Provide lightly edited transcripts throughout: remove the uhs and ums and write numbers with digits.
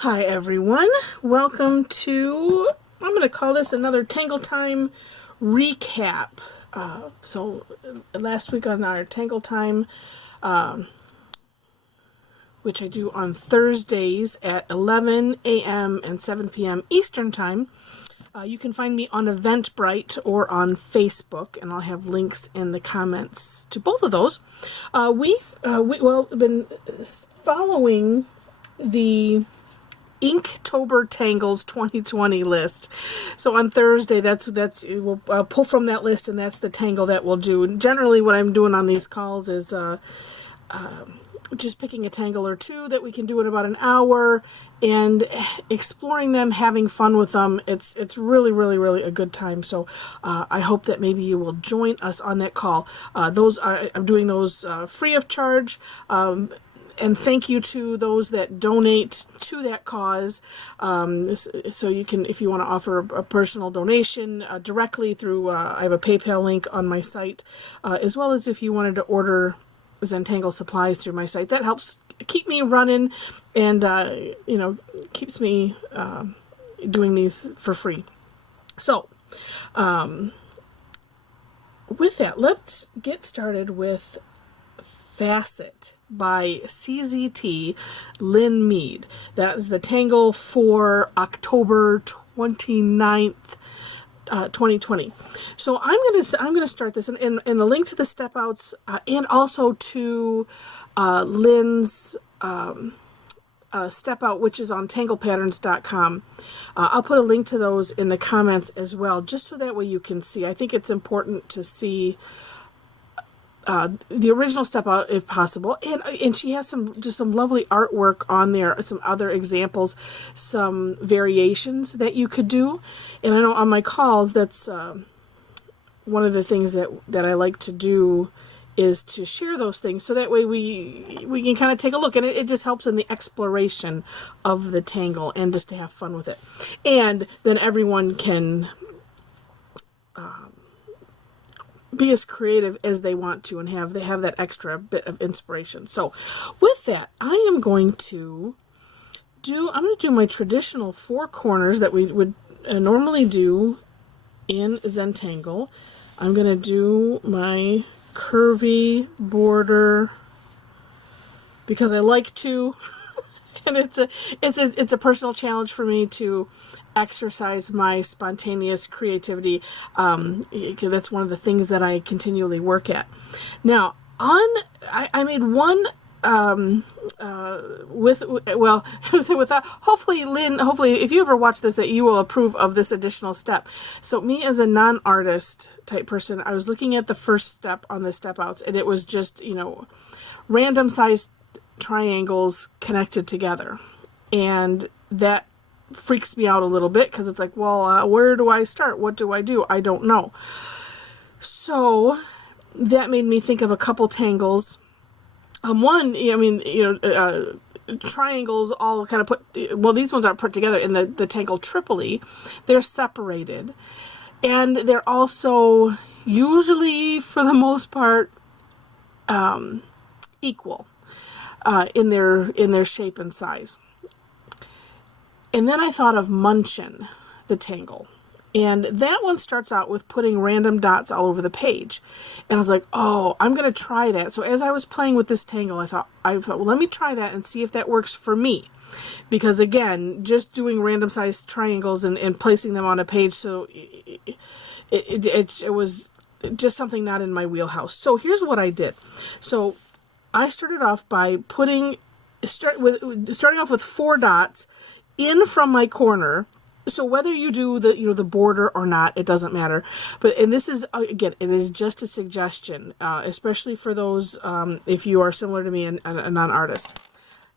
Hi everyone, welcome to, I'm going to call this another Tangle Time recap. So last week on our Tangle Time, which I do on Thursdays at 11 a.m. and 7 p.m. Eastern Time, you can find me on Eventbrite or on Facebook, and I'll have links in the comments to both of those. We've been following the Inktober Tangles 2020 list. So on Thursday, we'll pull from that list, and that's the tangle that we'll do. And generally, what I'm doing on these calls is just picking a tangle or two that we can do in about an hour and exploring them, having fun with them. It's really a good time. So I hope that maybe you will join us on that call. I'm doing those free of charge. And thank you to those that donate to that cause. So you can, if you want to offer a personal donation directly through, I have a PayPal link on my site, as well as if you wanted to order Zentangle supplies through my site. That helps keep me running and, keeps me doing these for free. So, with that, let's get started with Fassett by CZT Lynn Mead. That is the Tangle for October 29th, 2020. So I'm gonna start this, and the link to the step outs and also to Lynn's step out, which is on tanglepatterns.com. I'll put a link to those in the comments as well, just so that way you can see. I think it's important to see the original step out if possible, and she has some lovely artwork on there, some other examples, some variations that you could do. And I know on my calls, that's one of the things that I like to do, is to share those things, so that way we can kind of take a look, and it just helps in the exploration of the tangle and just to have fun with it. And then everyone can be as creative as they want to, and have that extra bit of inspiration. So with that, I'm going to do my traditional four corners that we would normally do in Zentangle. I'm going to do my curvy border because I like to, and it's a personal challenge for me to exercise my spontaneous creativity. That's one of the things that I continually work at. Now, I made one with that. Hopefully, Lynn, if you ever watch this, that you will approve of this additional step. So me as a non-artist type person, I was looking at the first step on the step outs, and it was just, random sized triangles connected together. And that freaks me out a little bit, because it's like, well, where do I start? What do? I don't know. So that made me think of a couple tangles. Triangles all kind of these ones aren't put together in the tangle Tripoli. They're separated, and they're also usually, for the most part, equal in their shape and size. And then I thought of Munchin, the tangle. And that one starts out with putting random dots all over the page. And I was like, oh, I'm going to try that. So as I was playing with this tangle, I thought, well, let me try that and see if that works for me. Because again, just doing random sized triangles and placing them on a page, so it was just something not in my wheelhouse. So here's what I did. So I started off by starting off with 4 dots in from my corner. So whether you do the border or not, it doesn't matter. And this is, again, it is just a suggestion, especially for those if you are similar to me and a non-artist.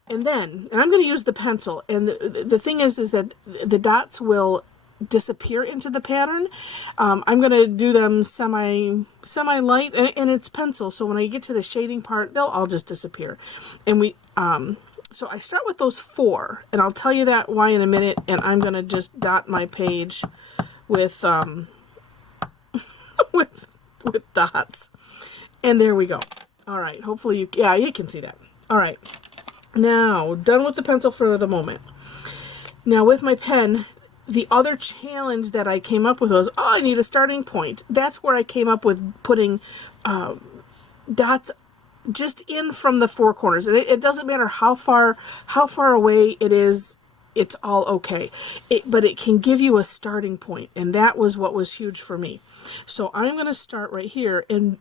And I'm going to use the pencil. And the thing is that the dots will disappear into the pattern. I'm going to do them semi-light, and it's pencil. So when I get to the shading part, they'll all just disappear. And so I start with those 4, and I'll tell you why in a minute, and I'm going to just dot my page with with dots. And there we go. All right, hopefully you can see that. All right. Now, done with the pencil for the moment. Now with my pen, the other challenge that I came up with was, oh, I need a starting point. That's where I came up with putting dots just in from the four corners. And it doesn't matter how far away it is, it's all okay. But it can give you a starting point, and that was what was huge for me. So I'm going to start right here, and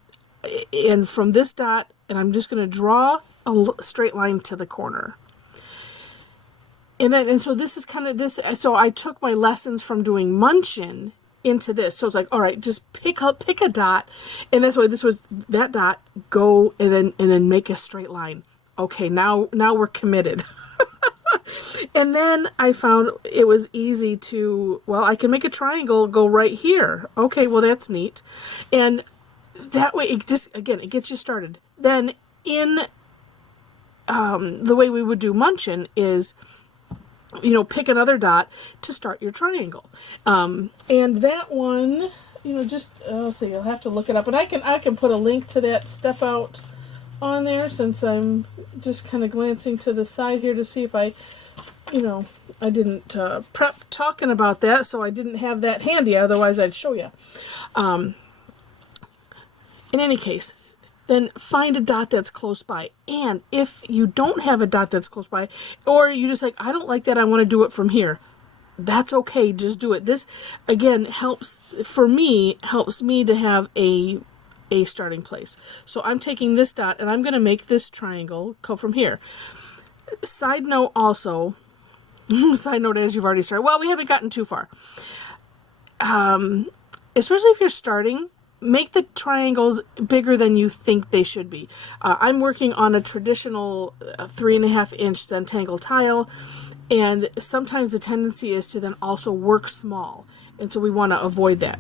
from this dot, and I'm just going to draw a straight line to the corner. And so this is kind of this. So I took my lessons from doing Munchin into this. So it's like, all right, just pick a dot, and that's why this was that dot. Go and then make a straight line. Okay, now we're committed. And then I found it was easy to, well, I can make a triangle go right here. Okay, well, that's neat. And that way it just, again, it gets you started. Then in the way we would do Munchin is, you know, pick another dot to start your triangle. And that one, you know, just, I'll see, you'll have to look it up. And I can put a link to that step out on there, since I'm just kind of glancing to the side here to see if I, you know, I didn't prep talking about that, so I didn't have that handy, otherwise I'd show you. In any case, then find a dot that's close by. And if you don't have a dot that's close by, or you just like, I don't like that, I want to do it from here, that's okay, just do it. This, again, helps me to have a starting place. So I'm taking this dot and I'm going to make this triangle go from here. Side note also, side note as you've already started, well, we haven't gotten too far. Especially if you're starting, make the triangles bigger than you think they should be. I'm working on a traditional 3.5 inch Tangle tile, and sometimes the tendency is to then also work small, and so we want to avoid that.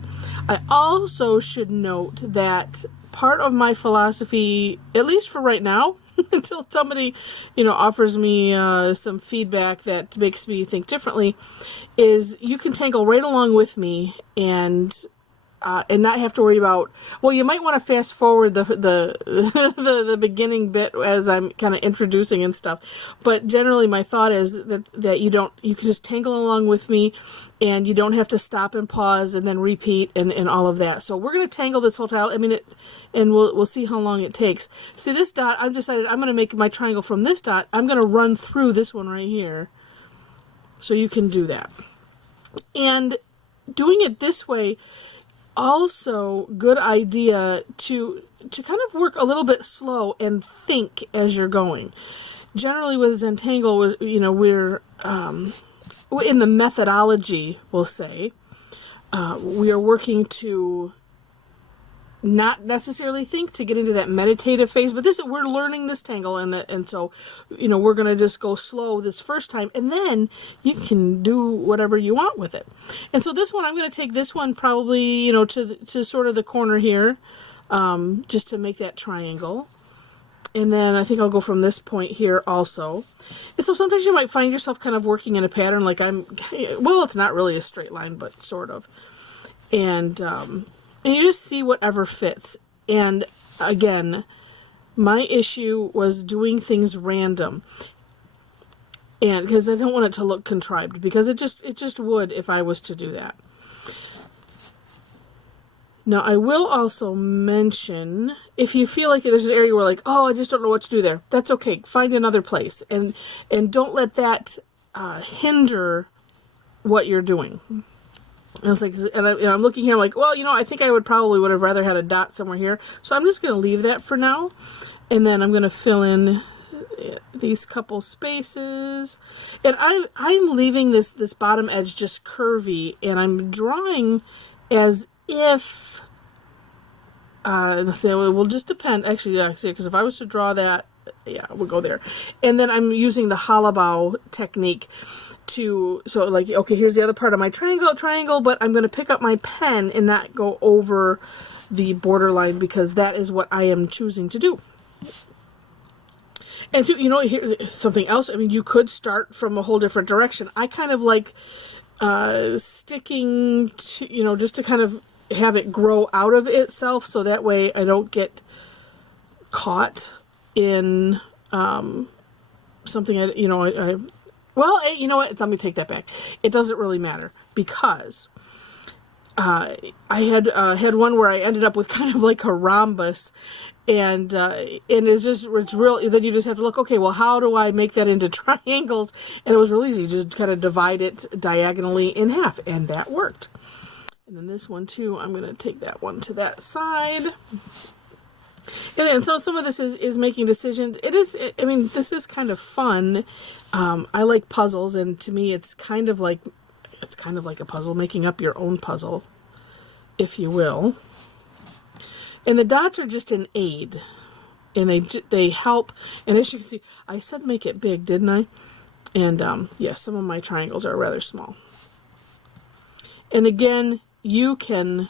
I also should note that part of my philosophy, at least for right now, until somebody, you know, offers me some feedback that makes me think differently, is you can tangle right along with me and not have to worry about, well, you might want to fast forward the beginning bit as I'm kind of introducing and stuff. But generally my thought is that you can just tangle along with me, and you don't have to stop and pause and then repeat and all of that. So we're going to tangle this whole tile. I mean, and we'll see how long it takes. See, this dot, I've decided I'm going to make my triangle from this dot. I'm going to run through this one right here. So you can do that. And doing it this way, also good idea to kind of work a little bit slow and think as you're going. Generally with Zentangle, you know, we're in the methodology, we'll say, we are working to not necessarily think to get into that meditative phase, but we're learning this tangle, and so, you know, we're going to just go slow this first time, and then you can do whatever you want with it. And so this one, I'm going to take this one probably, you know, to sort of the corner here, just to make that triangle. And then I think I'll go from this point here also. And so sometimes you might find yourself kind of working in a pattern like well, it's not really a straight line, but sort of. And you just see whatever fits. And again, my issue was doing things random. And because I don't want it to look contrived, because it just would if I was to do that. Now, I will also mention, if you feel like there's an area where like, oh, I just don't know what to do there, that's okay. Find another place. And don't let that hinder what you're doing. I was like, and I'm looking here, I'm like, well, you know, I think I would have rather had a dot somewhere here. So I'm just going to leave that for now. And then I'm going to fill in these couple spaces. And I'm leaving this bottom edge just curvy, and I'm drawing as if, let's say, it will just depend. Actually, yeah, see, because if I was to draw that, yeah, we'll go there. And then I'm using the hollowbow technique so like, okay, here's the other part of my triangle, but I'm going to pick up my pen and not go over the borderline, because that is what I am choosing to do. And so, you know, here's something else. I mean, you could start from a whole different direction. I kind of like sticking to, you know, just to kind of have it grow out of itself, so that way I don't get caught in something well, you know what? Let me take that back. It doesn't really matter because I had one where I ended up with kind of like a rhombus, and it's real. Then you just have to look. Okay, well, how do I make that into triangles? And it was really easy. You just kind of divide it diagonally in half, and that worked. And then this one too. I'm going to take that one to that side. And so some of this is making decisions. I mean, this is kind of fun. I like puzzles, and to me, it's kind of like a puzzle, making up your own puzzle, if you will. And the dots are just an aid, and they help. And as you can see, I said make it big, didn't I? And yes, some of my triangles are rather small. And again, you can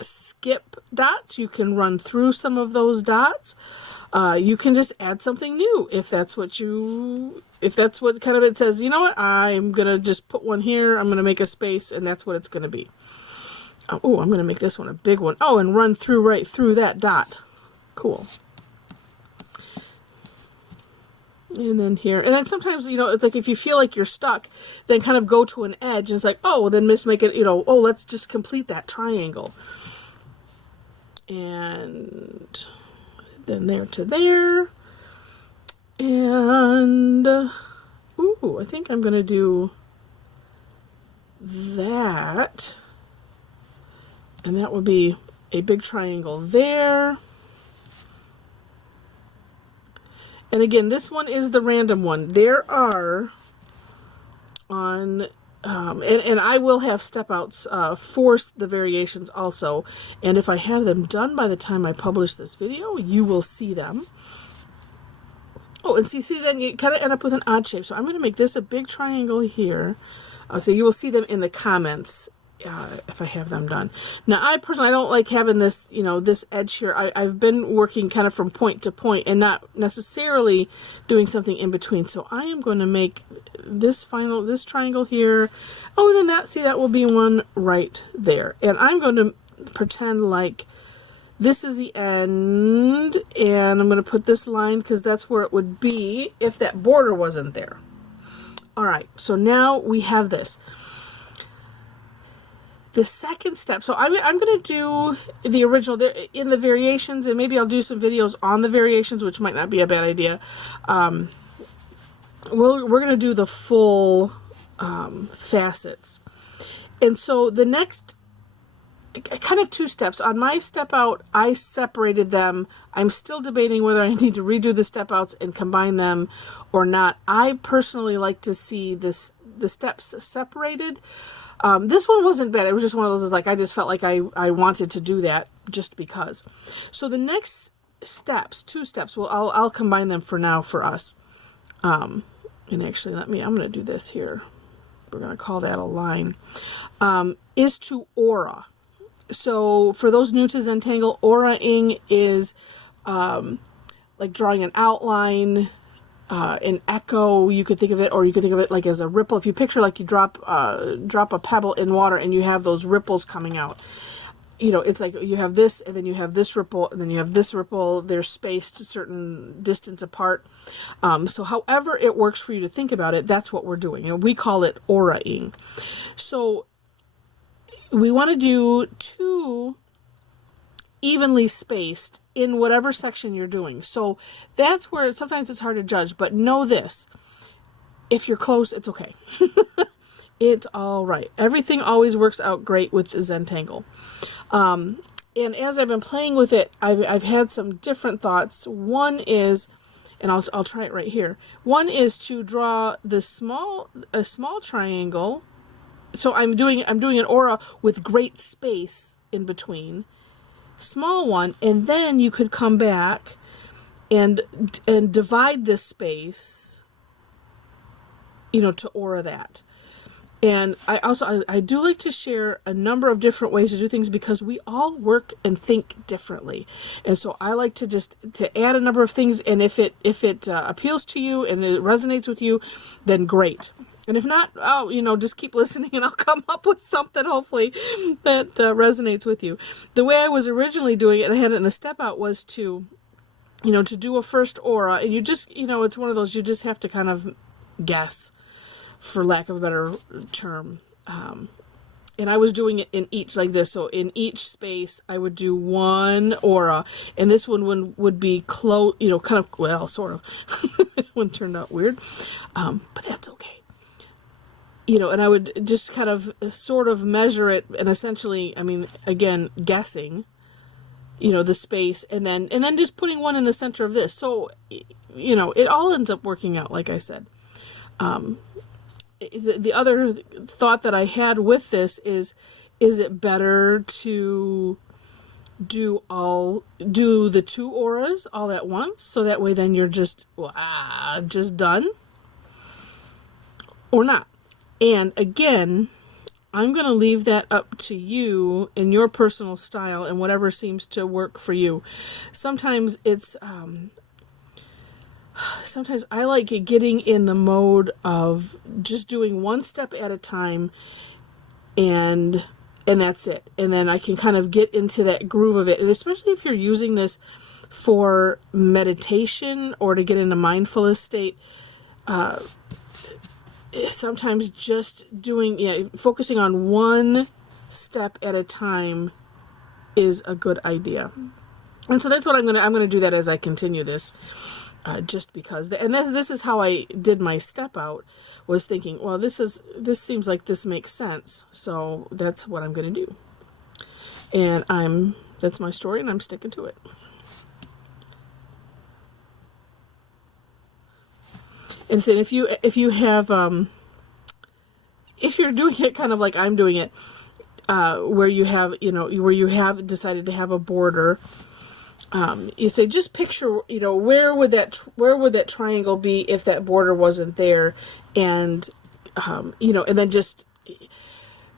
skip dots. You can run through some of those dots. You can just add something new if that's what kind of it says. You know what? I'm gonna just put one here. I'm gonna make a space, and that's what it's gonna be. Oh, I'm gonna make this one a big one. Oh, and run right through that dot. Cool. And then here, and then sometimes, it's like if you feel like you're stuck, then kind of go to an edge, and it's like, oh, then just make it, oh, let's just complete that triangle. And then there to there. And, ooh, I think I'm going to do that. And that would be a big triangle there. And again, this one is the random one. There are on, and I will have step outs for the variations also. And if I have them done by the time I publish this video, you will see them. Oh, and see, then you kind of end up with an odd shape. So I'm going to make this a big triangle here. So you will see them in the comments if I have them done. Now, I personally, I don't like having this, this edge here. I've been working kind of from point to point and not necessarily doing something in between. So I am going to make this triangle here. Oh, and then that will be one right there. And I'm going to pretend like this is the end, and I'm going to put this line because that's where it would be if that border wasn't there. All right, so now we have this. The second step, so I'm going to do the original in the variations, and maybe I'll do some videos on the variations, which might not be a bad idea. We're going to do the full facets. And so the next, kind of two steps. On my step out, I separated them. I'm still debating whether I need to redo the step outs and combine them or not. I personally like to see the steps separated. This one wasn't bad. It was just one of those, like, I just felt like I wanted to do that just because. So the next steps, two steps, well, I'll combine them for now for us. And actually, I'm going to do this here. We're going to call that a line. Is to aura. So for those new to Zentangle, aura-ing is like drawing an outline, an echo, you could think of it, or you could think of it like as a ripple. If you picture like you drop a pebble in water and you have those ripples coming out, it's like you have this, and then you have this ripple, and then you have this ripple. They're spaced a certain distance apart. So however it works for you to think about it, that's what we're doing, and we call it aura-ing. So we want to do two evenly spaced in whatever section you're doing. So that's where sometimes it's hard to judge, but know this. If you're close, it's okay. It's all right. Everything always works out great with Zentangle. And as I've been playing with it, I've had some different thoughts. One is, and I'll try it right here. One is to draw a small triangle. So I'm doing an aura with great space in between. Small one, and then you could come back and divide this space, to aura that. And I do like to share a number of different ways to do things because we all work and think differently. And so I like to add a number of things, and if it appeals to you and it resonates with you, then great. And if not, just keep listening and I'll come up with something, hopefully, that resonates with you. The way I was originally doing it, and I had it in the step out, was to to do a first aura, and you just, it's one of those, you just have to kind of guess, for lack of a better term. And I was doing it in each like this. So in each space, I would do one aura, and this one would be close, kind of, well, sort of. One turned out weird, but that's okay. And I would just kind of sort of measure it, and essentially, I mean, again, guessing, the space, and then just putting one in the center of this. So, it all ends up working out, like I said. The other thought that I had with this is it better to do the 2 auras all at once, so that way then you're just done, or not? And again, I'm going to leave that up to you in your personal style and whatever seems to work for you. Sometimes it's sometimes I like getting in the mode of just doing one step at a time, and that's it. And then I can kind of get into that groove of it. And especially if you're using this for meditation or to get in a mindfulness state, sometimes just focusing on one step at a time is a good idea. And so that's what I'm gonna do that as I continue this. Just because, this is how I did my step out, was thinking, well, this seems like this makes sense, so that's what I'm going to do, and that's my story, and I'm sticking to it. And so if you have if you're doing it kind of like I'm doing it, where you have decided to have a border. You say, just picture, where would that triangle be if that border wasn't there, and and then just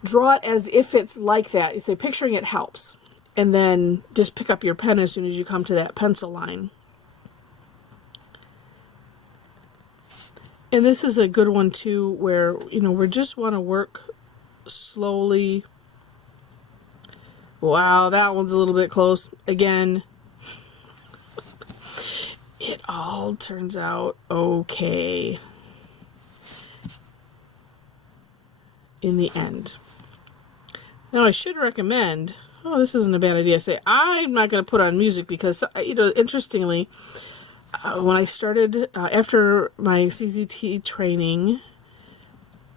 draw it as if it's like that. You say, picturing it helps, and then just pick up your pen as soon as you come to that pencil line. And this is a good one too, where we just want to work slowly. Wow, that one's a little bit close again. It all turns out okay in the end. Now, I should recommend, this isn't a bad idea, say I'm not going to put on music, because, interestingly, when I started, after my CZT training,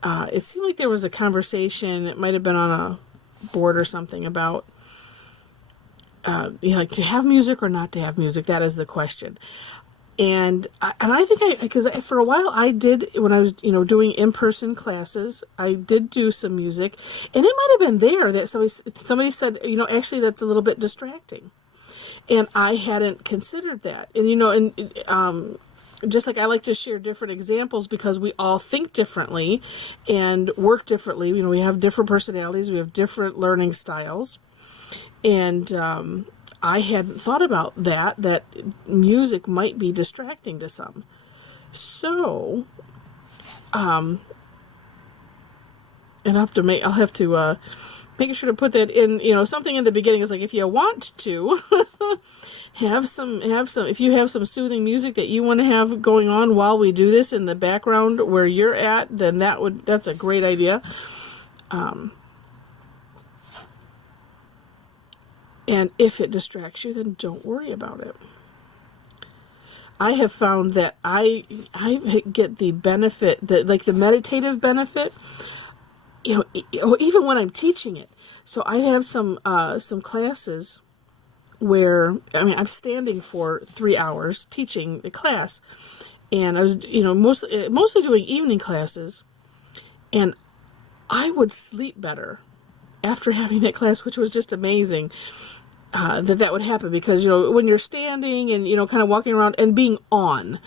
it seemed like there was a conversation, it might have been on a board or something, about like to have music or not to have music. That is the question. And I think because for a while I did, when I was, doing in-person classes, I did do some music, and it might have been there that somebody said, actually that's a little bit distracting. And I hadn't considered that. And, just like I like to share different examples, because we all think differently and work differently. We have different personalities, we have different learning styles. And I hadn't thought about that music might be distracting to some. So, and I'll have to make sure to put that in, something in the beginning is like, if you want to have some, if you have some soothing music that you want to have going on while we do this in the background where you're at, then that's a great idea. And if it distracts you, then don't worry about it. I have found that I get the benefit, the meditative benefit, even when I'm teaching it. So I have some classes where, I'm standing for 3 hours teaching the class, and I was, mostly doing evening classes, and I would sleep better after having that class, which was just amazing. That would happen, because when you're standing and kind of walking around and being on,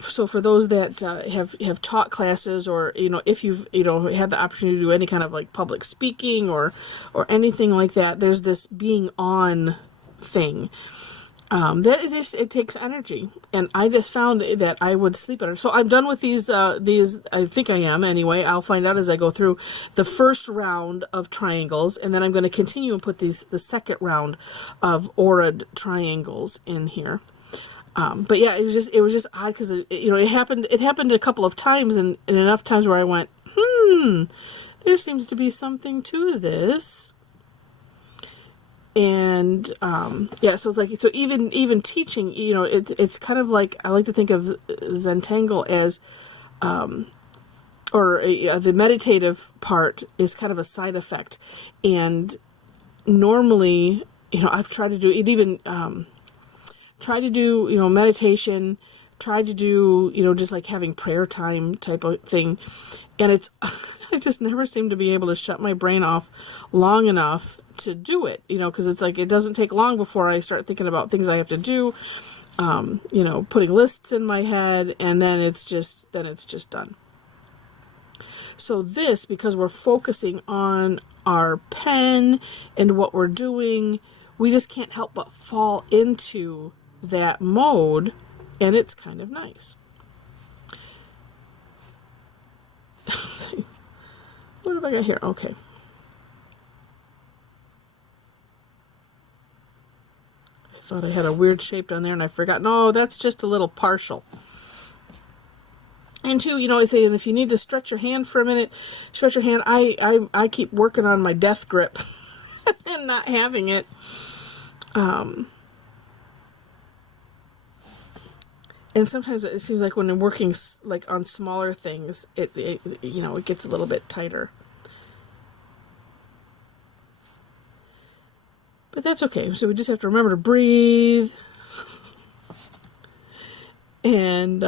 so for those that have taught classes, or if you've had the opportunity to do any kind of like public speaking or anything like that, there's this being on thing that it takes energy, and I just found that I would sleep better. So I'm done with these. I think I am anyway. I'll find out as I go through the first round of triangles, and then I'm going to continue and put the second round of aura triangles in here. But yeah, it was just odd because it happened a couple of times, and enough times where I went, there seems to be something to this. And yeah, so it's like, so even teaching, it's kind of like, I like to think of Tangle as the meditative part is kind of a side effect. And normally, I've tried to do it, even try to do, meditation, try to do, just like having prayer time type of thing. And it's, I just never seem to be able to shut my brain off long enough to do it, because it's like, it doesn't take long before I start thinking about things I have to do, putting lists in my head, and then it's just done. So this, because we're focusing on our pen and what we're doing, we just can't help but fall into that mode, and it's kind of nice. What have I got here? Okay. I thought I had a weird shape down there and I forgot. No, that's just a little partial. And two, I say, and if you need to stretch your hand for a minute, stretch your hand. I keep working on my death grip and not having it. And sometimes it seems like when I'm working like on smaller things, it gets a little bit tighter. But that's okay. So we just have to remember to breathe. And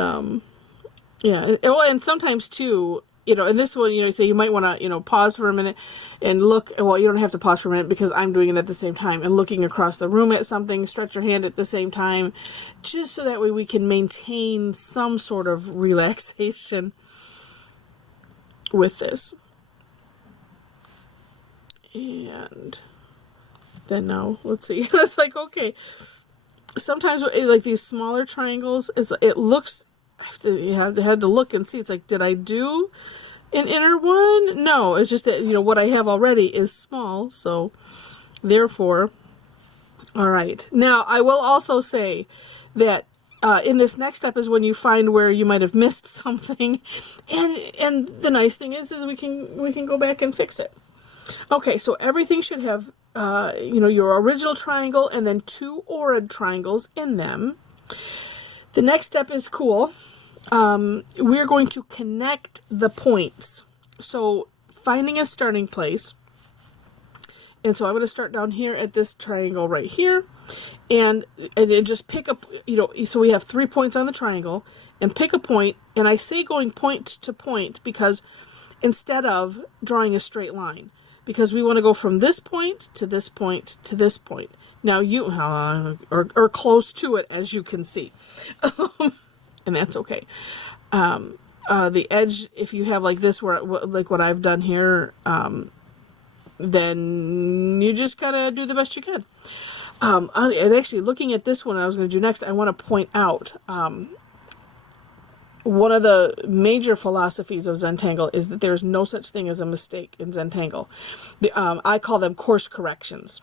yeah. Well, and sometimes too, in this one, so you might want to, pause for a minute and look. Well, you don't have to pause for a minute because I'm doing it at the same time and looking across the room at something, stretch your hand at the same time, just so that way we can maintain some sort of relaxation with this. And then now, let's see. It's like, okay, sometimes like these smaller triangles, it looks, you had to look and see. It's like, did I do an inner one? No, it's just that, what I have already is small. So therefore, all right. Now I will also say that in this next step is when you find where you might have missed something. And the nice thing is we can go back and fix it. Okay. So everything should have, your original triangle and then 2 aura triangles in them. The next step is cool. We're going to connect the points. So finding a starting place. And so I'm going to start down here at this triangle right here. And then just pick up, so we have 3 points on the triangle, and pick a point. And I say going point to point because instead of drawing a straight line, because we want to go from this point to this point to this point. Now you, or close to it, as you can see. And that's okay. The edge, if you have like this, where like what I've done here, then you just gotta do the best you can. And actually, looking at this one, I was going to do next, I want to point out one of the major philosophies of Zentangle is that there's no such thing as a mistake in Zentangle. I call them course corrections.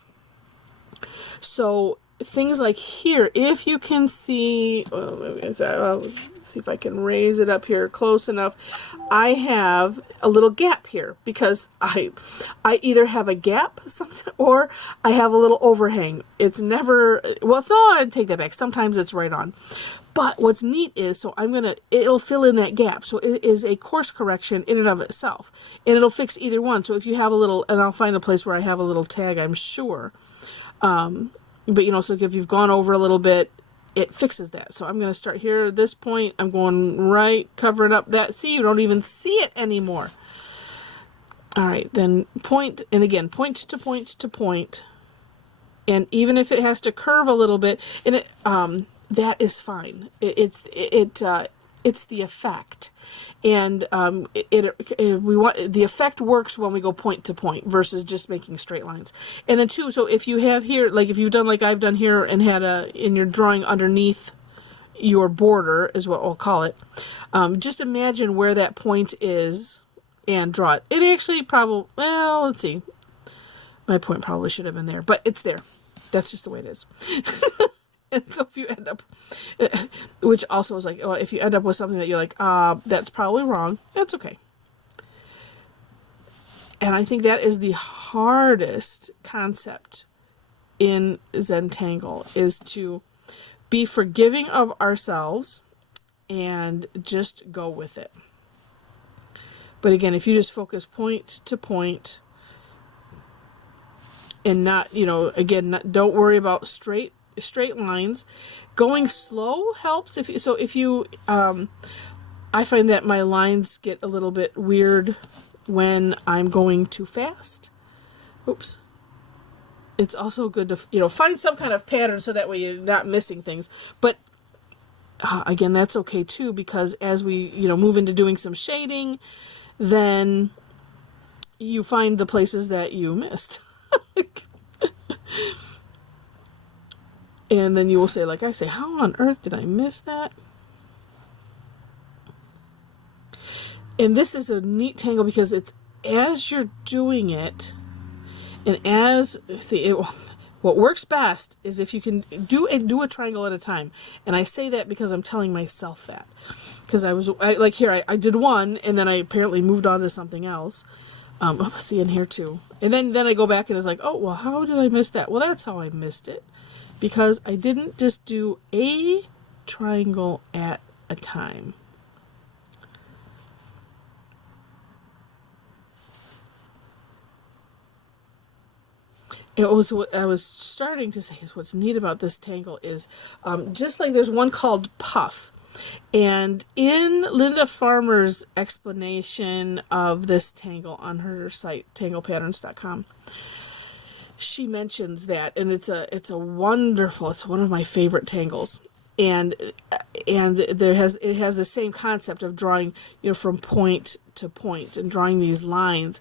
So things like here, if you can see, I'll see if I can raise it up here close enough. I have a little gap here because I either have a gap or I have a little overhang. It's never, well, so I'd take that back. Sometimes it's right on. But what's neat is, so it'll fill in that gap. So it is a course correction in and of itself. And it'll fix either one. So if you have a little, and I'll find a place where I have a little tag, I'm sure. But so if you've gone over a little bit, it fixes that. So I'm going to start here at this point. I'm going right, covering up that. See, you don't even see it anymore. All right, then point, and again, point to point to point. And even if it has to curve a little bit, and it, that is fine. It's the effect. And we want the effect works when we go point to point versus just making straight lines. And then two, so if you have here, like if you've done like I've done here and had in your drawing underneath your border is what we'll call it, just imagine where that point is and draw it. It actually probably, well, let's see, my point probably should have been there, but it's there. That's just the way it is. And so if you end up, which also is like, well, if you end up with something that you're like, that's probably wrong, that's okay. And I think that is the hardest concept in Zentangle, is to be forgiving of ourselves and just go with it. But again, if you just focus point to point and not, again, don't worry about straight lines. Going slow helps. If you I find that my lines get a little bit weird when I'm going too fast. Oops. It's also good to, find some kind of pattern so that way you're not missing things. But again, that's okay too, because as we, move into doing some shading, then you find the places that you missed. And then you will say, like I say, how on earth did I miss that? And this is a neat tangle because it's as you're doing it, and what works best is if you can do a triangle at a time. And I say that because I'm telling myself that. Because I did one, and then I apparently moved on to something else. See in here too. And then I go back and it's like, oh, well, how did I miss that? Well, that's how I missed it. Because I didn't just do a triangle at a time. It was what I was starting to say is what's neat about this tangle is just like there's one called Puff. And in Linda Farmer's explanation of this tangle on her site, tanglepatterns.com, she mentions that, and it's one of my favorite tangles. And it has the same concept of drawing, from point to point and drawing these lines,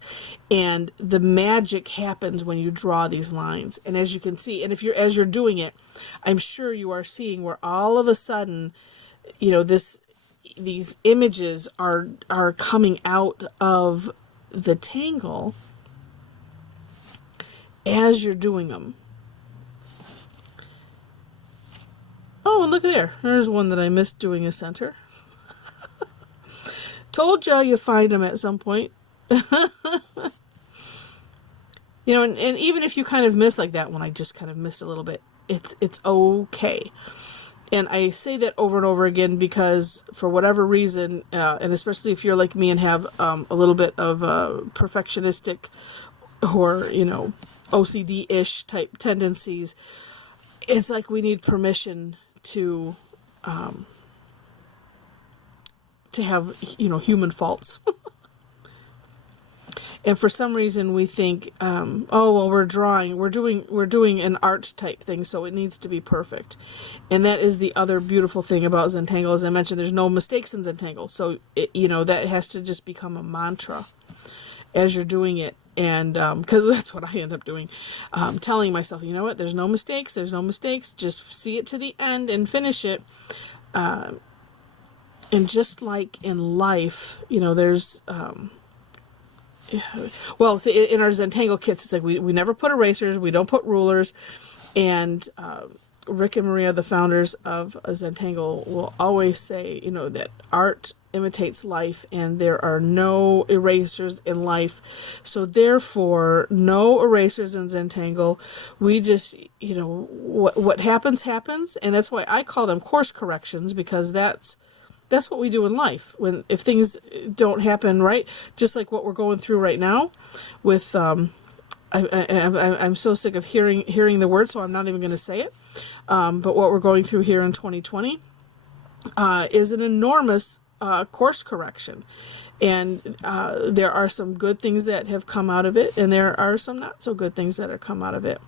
and the magic happens when you draw these lines. And as you can see, and as you're doing it, I'm sure you are seeing where all of a sudden, these images are coming out of the tangle as you're doing them. Oh, and look there. There's one that I missed doing a center. Told you find them at some point. And even if you kind of miss like that one, I just kind of missed a little bit. It's okay. And I say that over and over again because for whatever reason, and especially if you're like me and have a little bit of perfectionistic or, OCD-ish type tendencies, it's like we need permission to have, human faults. And for some reason we think, oh, well, we're doing an art type thing, so it needs to be perfect. And that is the other beautiful thing about Zentangle. As I mentioned, there's no mistakes in Zentangle. So, that has to just become a mantra as you're doing it. And because that's what I end up doing, telling myself, you know what, there's no mistakes, just see it to the end and finish it. And just like in life, there's, well, in our Zentangle kits, it's like we never put erasers, we don't put rulers, and Rick and Maria, the founders of Zentangle, will always say, that art imitates life, and there are no erasers in life. So therefore, no erasers in Zentangle. We just, what happens, and that's why I call them course corrections, because that's what we do in life. If things don't happen right, just like what we're going through right now with, I'm so sick of hearing the word, so I'm not even going to say it. But what we're going through here in 2020 is an enormous course correction. And there are some good things that have come out of it, and there are some not so good things that have come out of it.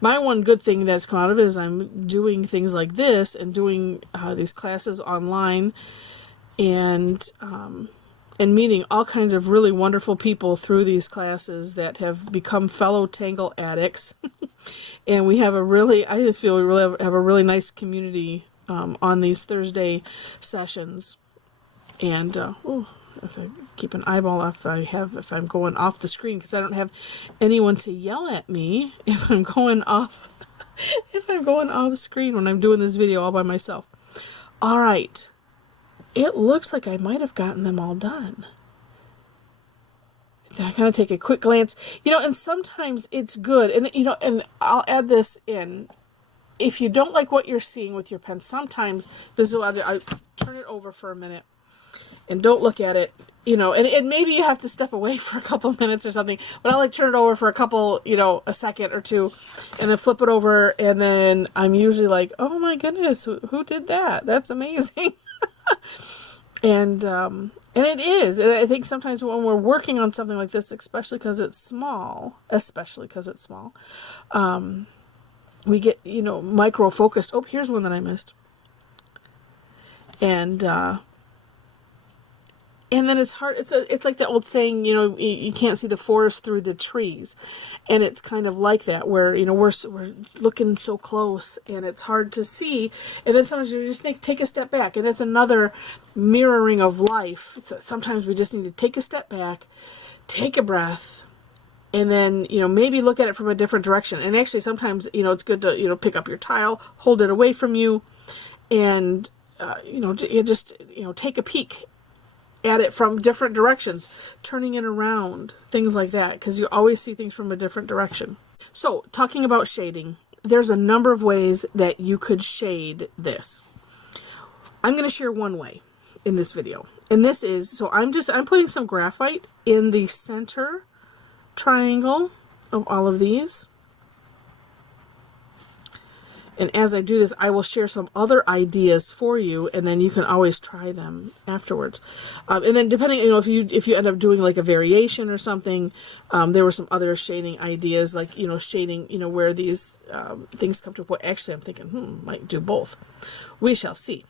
My one good thing that's come out of it is I'm doing things like this and doing these classes online, and meeting all kinds of really wonderful people through these classes that have become fellow Tangle addicts. And I just feel we really have a really nice community on these Thursday sessions. And if I keep an eyeball if I'm going off the screen, because I don't have anyone to yell at me if I'm going off if I'm going off screen when I'm doing this video all by myself. All right. It looks like I might have gotten them all done. I kind of take a quick glance, you know, and sometimes it's good. And, you know, and I'll add this in. If you don't like what you're seeing with your pen, sometimes this is what I turn it over for a minute and don't look at it, you know, and maybe you have to step away for a couple minutes or something, but I like turn it over for a couple, you know, a second or two, and then flip it over, and then I'm usually like, oh my goodness, who did that? That's amazing. And it is, and I think sometimes when we're working on something like this, especially because it's small, we get, you know, micro focused. Oh, here's one that I missed. And then it's hard. It's like the old saying, you know, you can't see the forest through the trees, and it's kind of like that, where, you know, we're looking so close, and it's hard to see. And then sometimes you just take a step back, and that's another mirroring of life. Sometimes we just need to take a step back, take a breath, and then, you know, maybe look at it from a different direction. And actually, sometimes, you know, it's good to, you know, pick up your tile, hold it away from you, and you know, you just, you know, take a peek at it from different directions, turning it around, things like that, because you always see things from a different direction. So, talking about shading, there's a number of ways that you could shade this. I'm going to share one way in this video, and this is, so I'm putting some graphite in the center triangle of all of these. And as I do this, I will share some other ideas for you, and then you can always try them afterwards. And then depending, you know, if you end up doing like a variation or something, there were some other shading ideas, like, you know, shading, you know, where these things come to a point. Actually, I'm thinking, might do both. We shall see.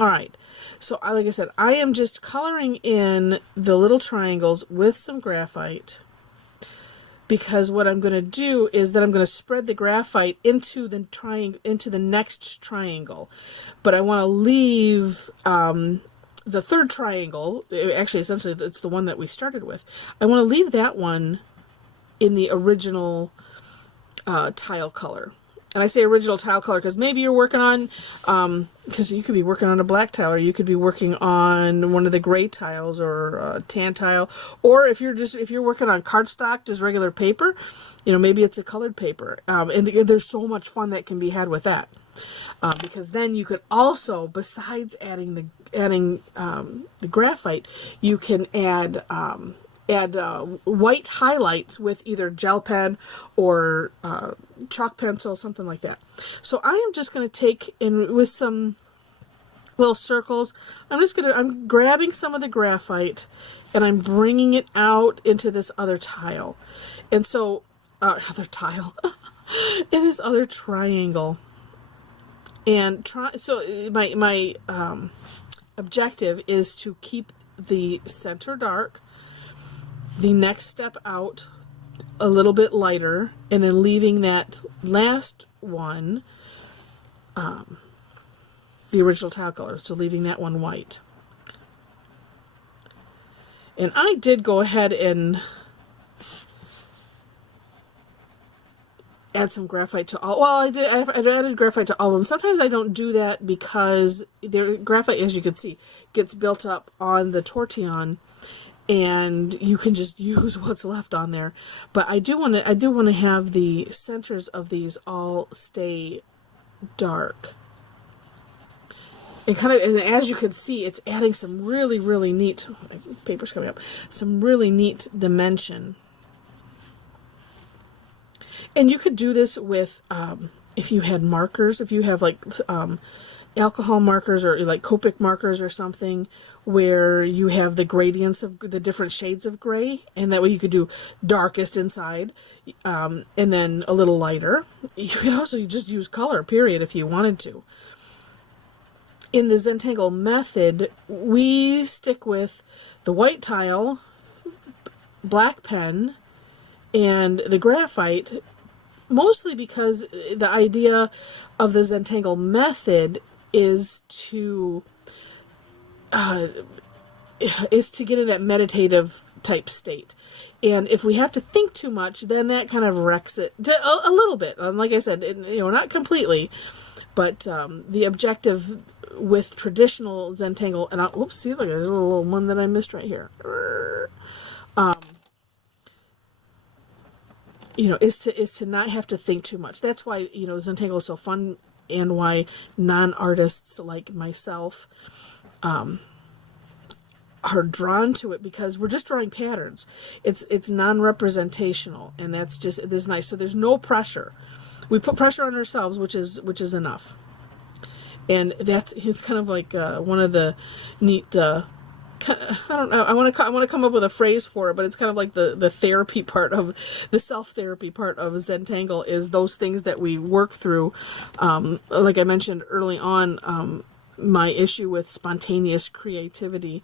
All right. So, like I said, I am just coloring in the little triangles with some graphite, because what I'm going to do is that I'm going to spread the graphite into the next triangle, but I want to leave the third triangle. Actually, essentially, it's the one that we started with. I want to leave that one in the original tile color. And I say original tile color because maybe you're working on, because you could be working on a black tile, or you could be working on one of the gray tiles, or a tan tile, or if you're working on cardstock, just regular paper, you know, maybe it's a colored paper. And there's so much fun that can be had with that, because then you could also, besides adding the graphite, you can add white highlights with either gel pen or chalk pencil, something like that. So I am just going to take in with some little circles. I'm grabbing some of the graphite and I'm bringing it out into this other tile. And so, in this other triangle. And so my objective is to keep the center dark, the next step out a little bit lighter, and then leaving that last one the original tile color, so leaving that one white. And I did go ahead and add some graphite to all, well, I added graphite to all of them. Sometimes I don't do that because graphite, as you can see, gets built up on the tortillon, and you can just use what's left on there. But I do want to have the centers of these all stay dark. And as you can see, it's adding some really neat, paper's coming up, some really neat dimension. And you could do this with, if you had markers, if you have like alcohol markers or like Copic markers or something, where you have the gradients of the different shades of gray, and that way you could do darkest inside, and then a little lighter. You could also just use color, period, if you wanted to. In the Zentangle method, we stick with the white tile, black pen, and the graphite, mostly because the idea of the Zentangle method is to get in that meditative type state. And if we have to think too much, then that kind of wrecks it a little bit. Like I said, not completely, but the objective with traditional Zentangle, and oops, see, look, there's a little one that I missed right here. Is to not have to think too much. That's why, Zentangle is so fun, and why non-artists like myself are drawn to it, because we're just drawing patterns. It's non-representational, and that's nice. So there's no pressure. We put pressure on ourselves, which is enough. And it's kind of like one of the neat. I don't know. I want to come up with a phrase for it, but it's kind of like the therapy part of the self-therapy part of Zentangle is those things that we work through. Like I mentioned early on, my issue with spontaneous creativity.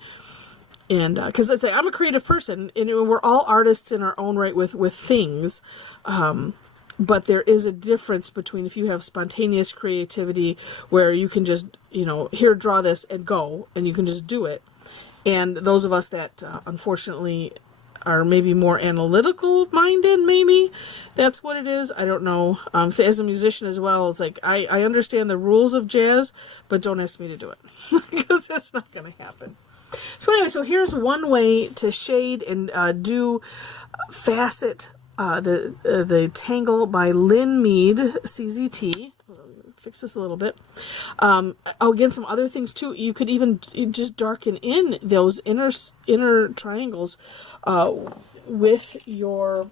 And because I'm a creative person, and we're all artists in our own right with things, but there is a difference between if you have spontaneous creativity where you can just here, draw this and go, and you can just do it, and those of us that unfortunately are maybe more analytical minded, maybe that's what it is. I don't know. So as a musician as well, it's like I understand the rules of jazz, but don't ask me to do it because that's not going to happen. So anyway, so here's one way to shade and do Fassett, the Tangle by Lynn Mead, CZT. Fix this a little bit. Again, some other things too. You could even just darken in those inner triangles with your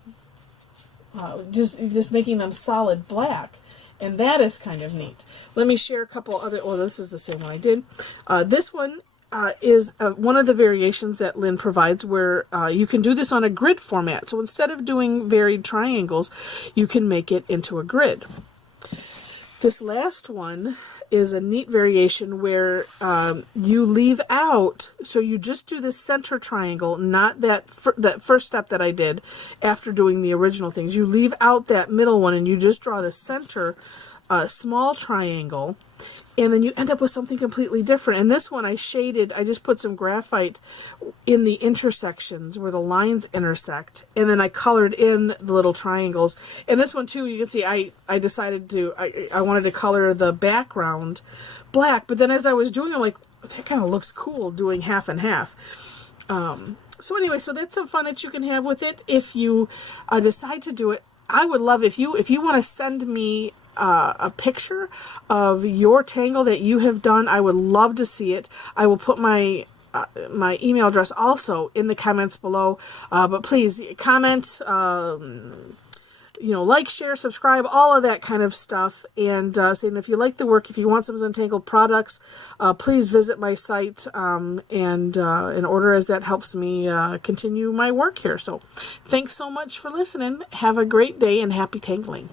just making them solid black. And that is kind of neat. Let me share a couple other. Oh, this is the same one I did. This one is one of the variations that Lynn provides, where you can do this on a grid format. So instead of doing varied triangles, you can make it into a grid. This last one is a neat variation where you leave out, so you just do this center triangle, not that first step that I did after doing the original things. You leave out that middle one and you just draw the center small triangle, and then you end up with something completely different. And this one I just put some graphite in the intersections where the lines intersect, and then I colored in the little triangles. And this one too, you can see I decided I wanted to color the background black, but then as I was doing it, I'm like, that kind of looks cool doing half and half. So anyway, so that's some fun that you can have with it if you decide to do it. I would love if you want to send me a picture of your Tangle that you have done. I would love to see it. I will put my my email address also in the comments below. But please comment, like, share, subscribe, all of that kind of stuff. And saying if you like the work, if you want some Zentangle products, please visit my site and in order, as that helps me continue my work here. So thanks so much for listening. Have a great day and happy tangling.